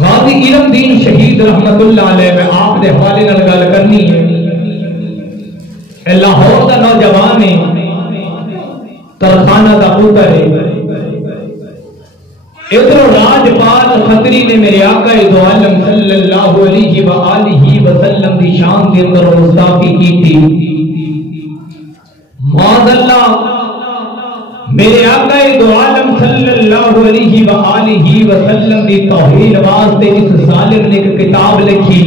غازی علم دین شہید رحمت اللہ علیہ میں آپ نے حوالے نال گل کرنی ہے. لاہور دا نوجوان ہے، ترخانہ دا پتر ہے. ادھر راجپال خطری نے میرے آقا دو عالم صلی اللہ علیہ وآلہ وسلم دی شان دے اندر گستاخی کی تھی. معاذ اللہ میرے آقا دو عالم صلی اللہ علیہ وآلہ وسلم دی توہین واسطے اس ظالم نے ایک کتاب لکھی.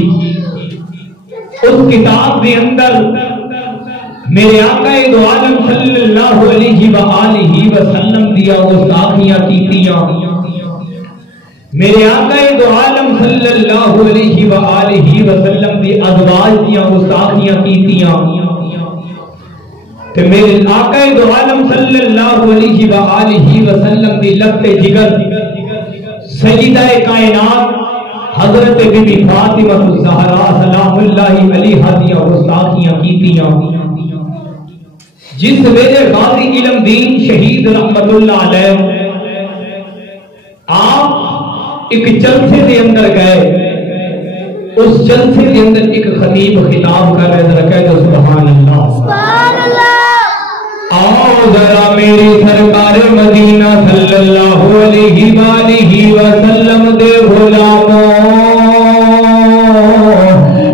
اس کتاب کے اندر میرے آقا دو عالم صلی اللہ علیہ وآلہ وسلم دیا گستاخیاں کیتیاں. میرے آقا دو عالم صلی اللہ علیہ وآلہ وسلم دی ازواج دیا گستاخیاں کیتیاں. کہ میرے آقا دو عالم صلی اللہ علیہ وآلہ وسلم دی لفت جگر سیدہ کائنات حضرت بی بی فاطمہ الزہرا سلام اللہ علیہا دیا گستاخیاں کیتیاں. جس ویلے غازی علم دین شہید رحمت اللہ علیہ آپ ایک جلسے دے اندر گئے، اس جلسے دے اندر ایک خطیب خطاب کر رہے تھے، کہتے سبحان اللہ سبحان اللہ. آؤ ذرا میری سرکار مدینہ صلی اللہ علیہ وآلہ وسلم دے غلاموں،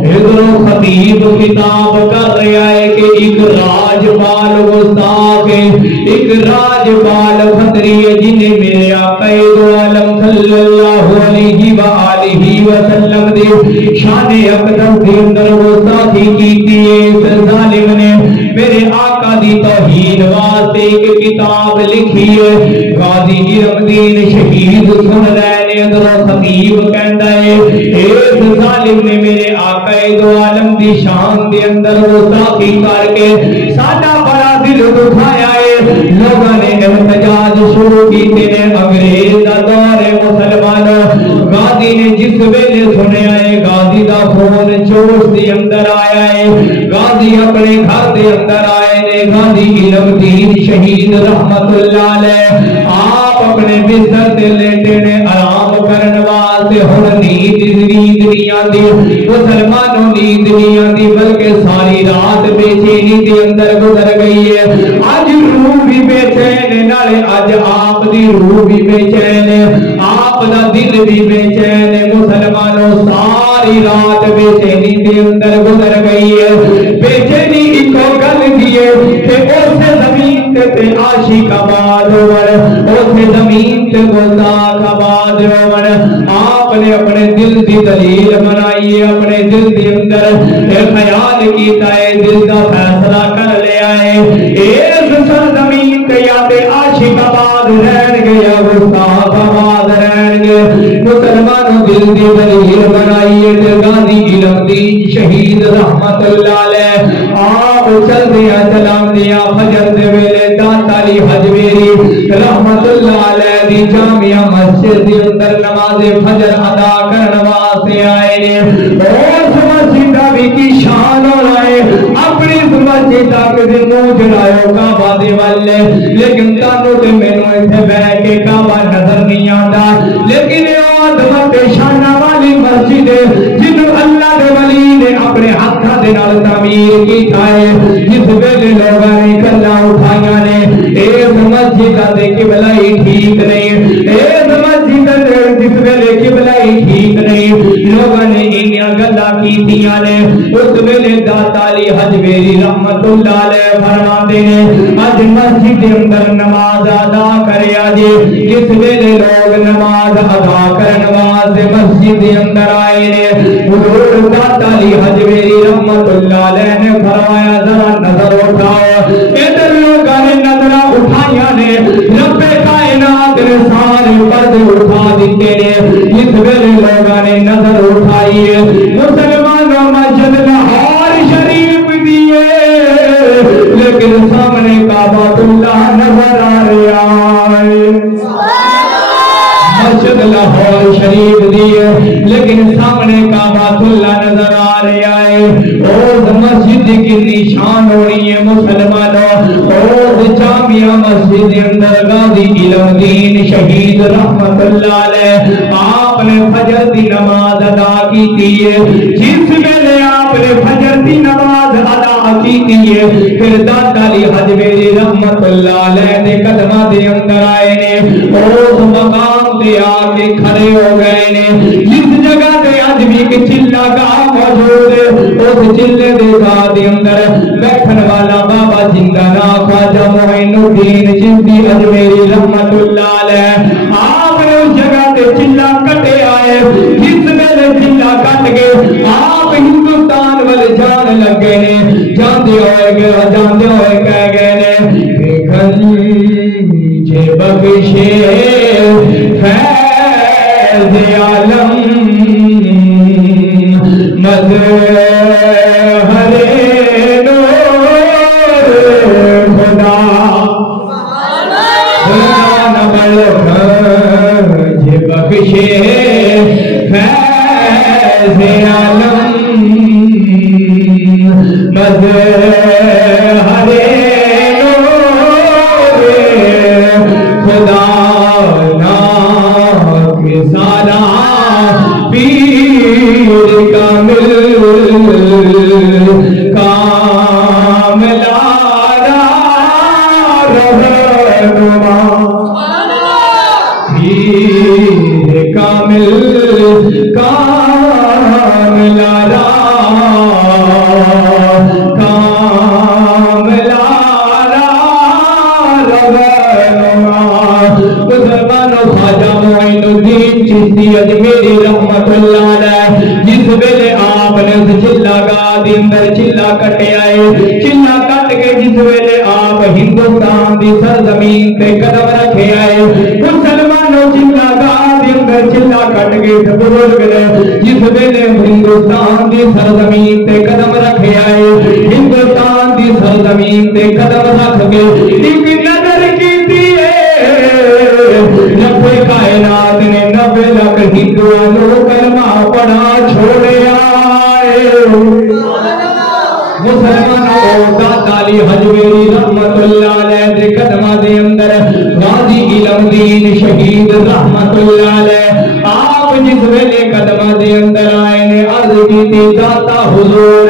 ادھر خطیب خطاب کر رہا ہے کہ ایک راجپال گستاخ ہے، ایک راجپال خطری ہے جنہیں میرے آقا دو عالم صلی اللہ علیہ وآلہ وسلم دے شان اقدس کے اندر گستاخی کی ہے. اس ظالم نے میرے آقا دی توہین واسطے ایک کتاب لکھی ہے. غازی علم دین شہید سن رہے نے، ادھر خطیب کہندا ہے اس ظالم نے میرے آقا دو عالم دی شان دے اندر گستاخی کر کے ساڈا بڑا دل دکھایا ہے. لوگوں نے احتجاج شروع کیتے نے، انگریز دا دور ہے مسلمانوں. غازی نے جس ویلے سنیا ہے غازی دا خون جوش دے اندر آیا ہے، غازی اپنے گھر دے اندر آئے نے. غازی علم دین شہید رحمت اللہ علیہ آپ اپنے بستر تے لیٹے نے آرام کرن واسطے. ہن نیند نہیں آندی مسلمانوں، نیند نہیں آندی بلکہ ساری رات بے چینی دے اندر گزر گئی ہے. آج روح بھی بے چین نالے آج آپ دی روح بھی بے چین، آپ دا دل بھی بے چین. مسلمانوں ساری رات بے چینی دے اندر گزر گئی ہے. بے چینی ایک گل کی ہے کہ اسے زمین تے عاشق آباد ہوئے، اسے زمین تے گستاخ آباد ہوئے. آپ نے اپنے دل دی دلیل بنائی ہے، اپنے دل دی اندر خیال کیتا ہے، دل دا فیصلہ کر لیا ہے اس سرزمین تے یا تے عاشق آباد رہن گے یا گستاخ آباد رہن گے. مسلمانوں دل دی دلیل بنائی ہے. غازی علم دین شہید رحمت اللہ علیہ آپ چل دیا چلام دیا فجر دے ویلے داتا علی حجویری رحمت اللہ علیہ دی جامعہ مسجد دے اندر نماز فجر ادا کرن واسطے آئے نے. اور مسجد بھی کی شان ہو رہے اپنی مسجد تک دے منہ جڑاؤ کعبہ دے والے، لیکن تانوں تے مینوں ایتھے بیٹھ کے کعبہ نظر نہیں آندا. لیکن عظمت شانہ والی مسجد جنوں اللہ دے ولی نے اپنے ہاتھاں دے نال تعمیر کیتا ہے. جس ویلے لوگاں نے کلا اٹھائیاں نے اس مسجد دے قبلہ ہی ٹھیک نہیں، اس مسجد دے جس ویلے قبلہ ہی ٹھیک نہیں، لوگاں نے انہاں گلاں کیتیاں نے. اس ویلے داتا علی حجویری رحمت اللہ علیہ فرماتے ہیں اج مسجد دے اندر نماز ادا کریا جے. جس ویلے لوگ نماز ادا کرن واسطے مسجد دے اندر آئے نے، حضور داتا علی حجویری رحمت اللہ علیہ نے فرمایا ذرا نظر اٹھاؤ. ادھر لوگوں نے نظر اٹھائیاں نے، رب کائنات نے سارے پردے اٹھا دیتے نے. جس ویلے لوگوں نے نظر اٹھائی ہے مسلمانوں مسجد لاہور شریف دیے، لیکن سامنے کعبہ اللہ نظر آ رہا ہے. مسجد لاہور شریف دیے لیکن سامنے کعبہ اللہ نظر آ رہا ہے. اور مسجد کی نشان ہونی ہے مسلمانوں. اور جامعہ مسجد اندر غازی علم دین شہید رحمت اللہ علیہ آپ نے دی نماز ادا کی ہے، جس ویلے آپ نے فجر دی نماز ادا کی ہے، پھر داتا علی حجویری رحمت اللہ علیہ دے قدمہ دے اندر آئے نے، اس مقام دے آگے کھڑے ہو گئے نے جس جگہ دے آج بھی ایک چلہ گاہ موجود ہے، اس چلے دے گاہ دے اندر بیٹھن والا بابا زندہ نا خواجہ معین الدین چشتی اجمیری رحمت اللہ علیہ، آپ نے اس جگہ تے چلہ کٹے آئے، جس ویلے چلہ کٹ گئے آپ ہندوستان والے جان لگے نے، جاندے ہوئے کہہ گئے نے گنج بخشے فیض عالم مظہر نور خدا نبل گنج بخشے فیض عالم مظہر خدا ناک سارا پیر کامل کاملا رہنما پیر کامل کاملا خواجہ معین الدین چشتی اجمیری رحمت اللہ علیہ، جس ویلے آپ نے اس چلہ گاہ دے اندر چلہ کٹے آئے، چلہ کٹ کے جس ویلے آپ ہندوستان دی سرزمین تے قدم رکھے آئے، مسلمانوں چلہ گاہ دے اندر چلہ کٹ کے بزرگ نے جس ویلے ہندوستان دی سرزمین تے قدم رکھے آئے، ہندوستان دی سرزمین تے قدم رکھ کے ایک نظر کی نبے کائنات نے 90 لاکھ ہندوؤں کلمہ پڑھا چھوڑے آئے، مسلمانوں داتا علی حجویری رحمت اللہ علیہ دے قدمہ دے اندر غازی علم دین شہید رحمت اللہ علیہ، آپ جس ویلے قدمہ دے اندر آئے نے عرض کی تھی داتا حضور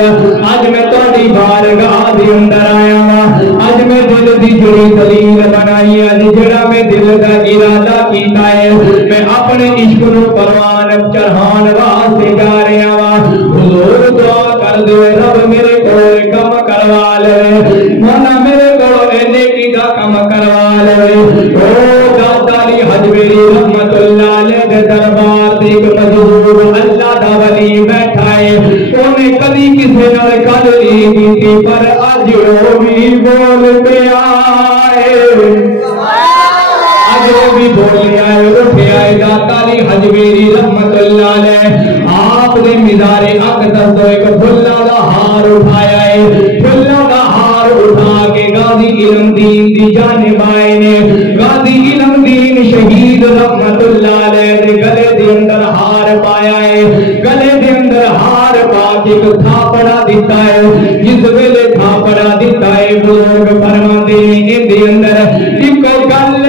آج میں توڑی بارگاہ دے اندر آیا ہوں، آج میں دل دی جڑی دلیل بنائی ہے، جڑا میں دل دا ارادہ کیتا ہے، میں اپنے عشق نو پروان چڑھان واسطے جا رہا ہوں، حضور دعا کر دے رب میرے کوئی کم کروا لے، مولا میرے کوئی نیکی دا کم کروا لے، او داتا علی حجویری رحمت اللہ علیہ دے دربار دے ایک مجذوب اللہ دا ولی بیٹھا ہے، انہیں کبھی کسی نال گل نہیں کیتی پر اج وہ بھی بولتے آئے، اج وہ بھی بولے آئے، اٹھے آئے داتا علی حجویری رحمت اللہ علیہ، آپ نے مزار اقدس تو ایک پھلا دا ہار اٹھایا ہے، پھلا دا ہار اٹھا کے غازی علم دین دی جانب آئے نے، غازی علم دین شہید رحمت اللہ علیہ دے گلے دے اندر ہار پایا ہے، گلے دے اندر ہار پا کے ایک تھاپڑا دیتا ہے، جس ویلے تھاپڑا دیتا ہے بزرگ فرماتے ہیں ان دے اندر ایک گل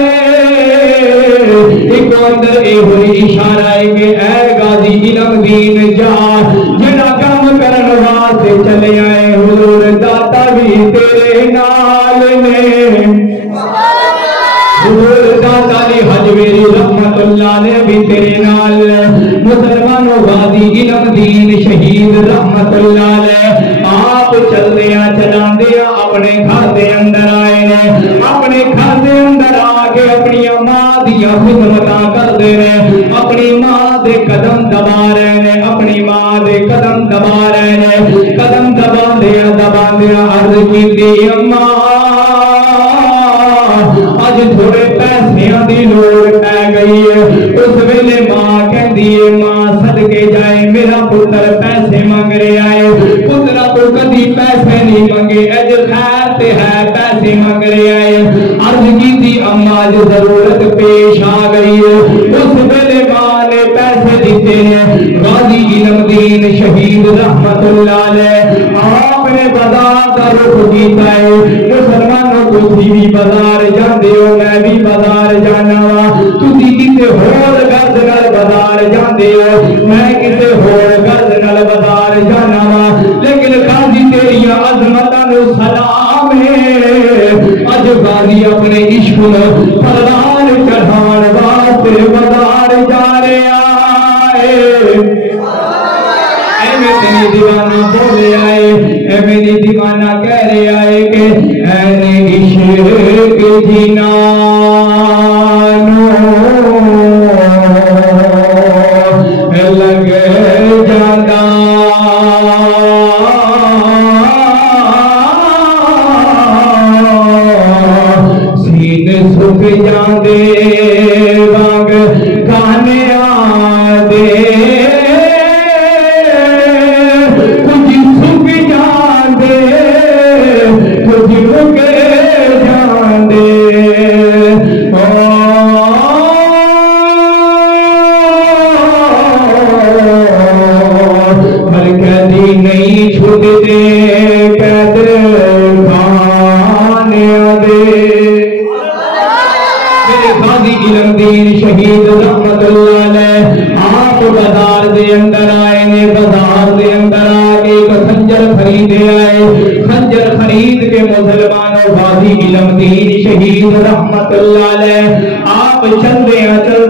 ایک اندر اے ہوئی اشارہ ہے کہ اے غازی علم دین جا جڑا کام کرن واسطے چلے آئے حضور داتا بھی تیرے نال نے، حضور داتا علی حجویری رحمت اللہ نے بھی تیرے نال، مسلمانوں غازی علم دین شہید رحمت اللہ علیہ، آپ چل دیا چلان دیا اپنے گھر دے اندر آئے نے، اپنے گھر دے اندر آگے اپنی ماں دیا خدمتاں کر دے رہے، اپنی ماں دے قدم دبا رہے نے، اپنی ماں دے قدم دبا رہے نے، قدم دبا دیا عرض کی دی اماں آج تھوڑے پیسیاں دی لوڑ پہ گئی ہے، اس ویلے ماں کہندی ہے ماں صدقے جائے میرا پتر پیسے مانگ رہے آئے، پترا تو کدی پیسے نہیں منگے، اج خیر تے ہے پیسے مانگ رہے آئے، عرض کی تھی اماں جو ضرورت پیش آ گئی ہے، اس ویلے ماں نے پیسے دیتے ہیں، غازی علم دین شہید رحمت اللہ علیہ، آپ نے بازار کا رخ کیتا ہے، مسلمانوں تسی بھی بازار جاندے ہو، میں بھی بازار جانا وا، تسی کسے ہور گھر غرض نال بازار جاندے ہو میں کسے ہور غرض نال بازار جانا وا لیکن قاضی تیریاں عظمتاں نو سلام ہے اج غازی اپنے عشق نو پروان چڑھان واسطے بازار جا رہا ہے اے میری دیوانہ بولے آئے اے میری دیوانہ کہہ رہے آئے کہ اے عشق جینا لگ جانا سین سکھ جاندے وانگ کھانے آدے کچھ سکھ جاندے کچھ رک جاندے کدی نہیں چھوٹتے قید خانے دے میرے غازی علم دین شہید رحمت اللہ علیہ آپ بازار دے اندر آئے نے بازار دے اندر آگے ایک خنجر خریدے آئے خنجر خرید کے مسلمانوں غازی علم دین شہید رحمت اللہ علیہ آپ چل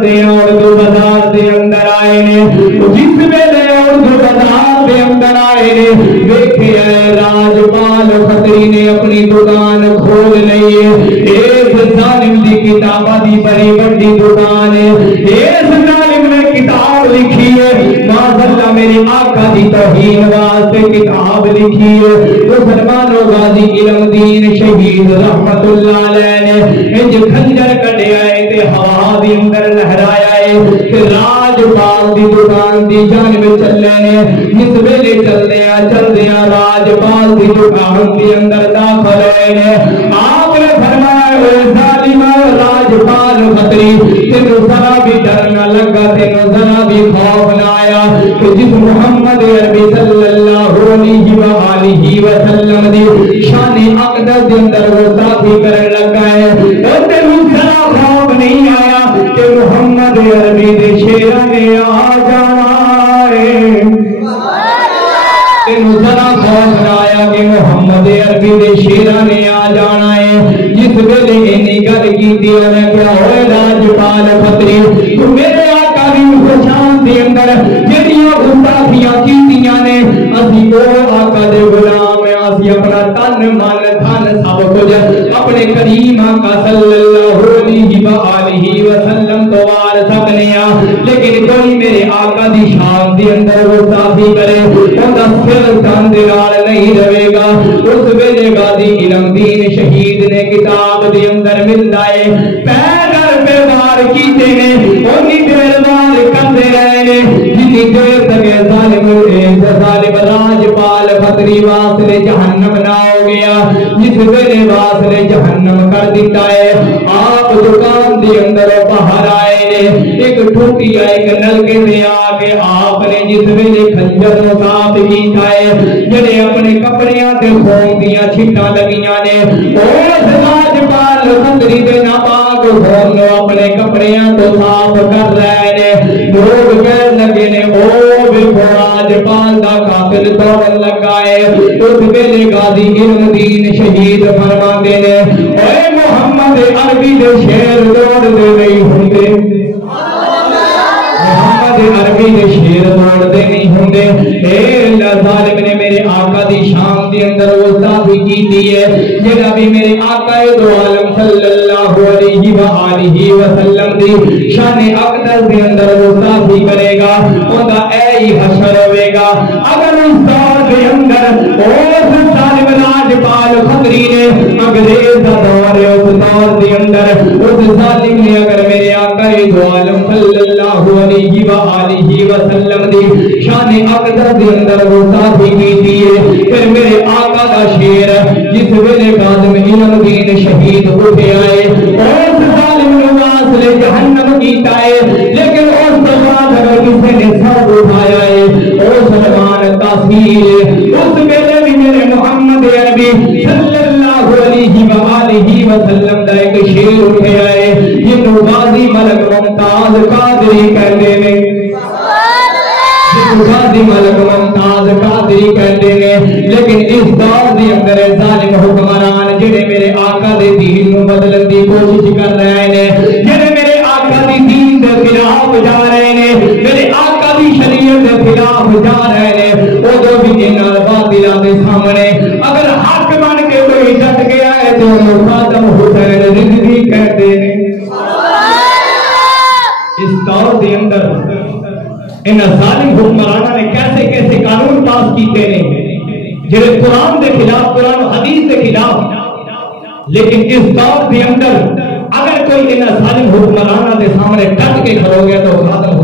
دے اور دو بازار دے اندر آئے نے جس ویلے اور دو بازار دے اندر آئے نے دیکھے آئے راجپال خطری نے اپنی دکان کھول لئی ہے ایک ظالم دی کتابہ دی بڑی بڑی دکان ہے ایک ظالم نے کتاب لکھی ہے ماذاللہ میرے آقا دی توہین واسطے کتاب لکھی ہے مسلمانوں غازی علم دین شہید رحمت اللہ علیہ نے انج خنجر کڑے آئے تے ہوا دی اندر لہرایا ہے کہ راجپال دی دکان دی جانب چلے نے جس ویلے چل دیا راجپال دی دکان دی اندر داخل ہوئے نے آپ نے فرمایا ظالم راجپال خطری تینو ذرا بھی ڈر نہ لگا تینو ذرا بھی خوف نہ آیا کہ جس محمد عربی صلی اللہ علیہ وآلہ وسلم دی شان اقدس دے اندر گستاخی کرنے لگا ہے اور تینو ذرا خوف نہیں آیا کہ محمد عربی دے شیراں نے آ جانا ہے تینو ذرا خوف نہ آیا کہ محمد عربی دے شیراں نے آ جانا ہے جس ویلے انہی گل کیتی نے کیا ہوئے راجپال خطری تو میرے آقا دی شان دے اندر جڑیاں گستاخیاں کیتیاں نے اسی او آقا دے غلام ہیں اسی اپنا تن من دھن سب کچھ اپنے کریم آقا صلی اللہ علیہ وآلہ وسلم تو وار سکنے لیکن کوئی میرے آقا دی شان دے اندر گستاخی کرے اوندا سر دن دے نال نہیں رہے گا اس ویلے غازی علم دین شہید نے کتاب دے اندر ملدا ہے پیدر پہ وار کیتے نے اونی دیر وار کرتے رہے نے جتنی دیر تک ظالم راجپال خطری واسطے جہنم نہ ہو گیا جس ویلے واسطے جہنم کر دیتا ہے آپ دکان دے اندر باہر آئے نے ایک ٹوٹی ایک نلکے دے آگے آپ نے جس ویلے خنجر نو صاف کیتا ہے جڑے اپنے کپڑیاں تے خون دیاں چھٹاں لگیاں نے اس راجپال خطری دے ناپاک خون نو اپنے کپڑیاں تو صاف کر رہے نے لوگ کہنے لگے نے او بھی راجپال دا قاتل دوڑن لگا ہے اس ویلے غازی علم دین شہید فرماندے نے اے محمد عربی دے شیر دوڑ دے نہیں ہوندے محمد عربی دے شیر دوڑ دے نہیں ہوندے اے اللہ ظالم نے میرے آقا دی شان دے اندر گستاخی کیتی ہے جڑا بھی میرے آقا دو عالم صلی اللہ علیہ وآلہ وسلم دی شان اقدس دے اندر گستاخی کرے گا اوندا اے ہی حشر ہوے گا اگر اس دور دے اندر اس ظالم راجپال خطری نے انگریز دا دور ہے اس دور دے اندر اس ظالم نے اگر میرے آقا دو عالم صلی اللہ علیہ وآلہ وسلم دی شان اقدس دے اندر گستاخی کیتی ہے پھر میرے آقا دا شیر جس ویلے غازی علم دین شہید اٹھے آئے اس ظالم نے واسطے جہنم کیتا ہے لیکن اس بعد اگر کسی نے سر اٹھایا ہے او سلمان تاثیر اس ویلے بھی میرے محمد عربی صلی اللہ علیہ وآلہ وسلم دا ایک شیر اٹھے آئے جنہوں غازی ملک ممتاز قادری کہتے ہیں، قاضی ملک ممتاز قادری کہتے ہیں، لیکن اس دور دے اندر ظالم حکمران جڑے میرے آقا دے دین نو بدلن دی کوشش کر رہے ہیں، جڑے میرے آقا دی دین دے خلاف جا رہے ہیں، میرے آقا دی شریعت دے خلاف جا رہے ہیں، ادو بھی انہاں باطلاں دے سامنے اگر حق بن کے کوئی ڈٹ گیا ہے تو انہوں خاتم حسین رضوی کہتے ہیں۔ اس دور دے اندر ان ظالم حکمرانوں نے کیسے کیسے قانون پاس کیتے ہیں جڑے قرآن دے خلاف، قرآن و حدیث دے خلاف، لیکن اس دور دے اندر اگر کوئی ان ظالم حکمرانوں دے سامنے ڈٹ کے کھڑو گیا تو خاتم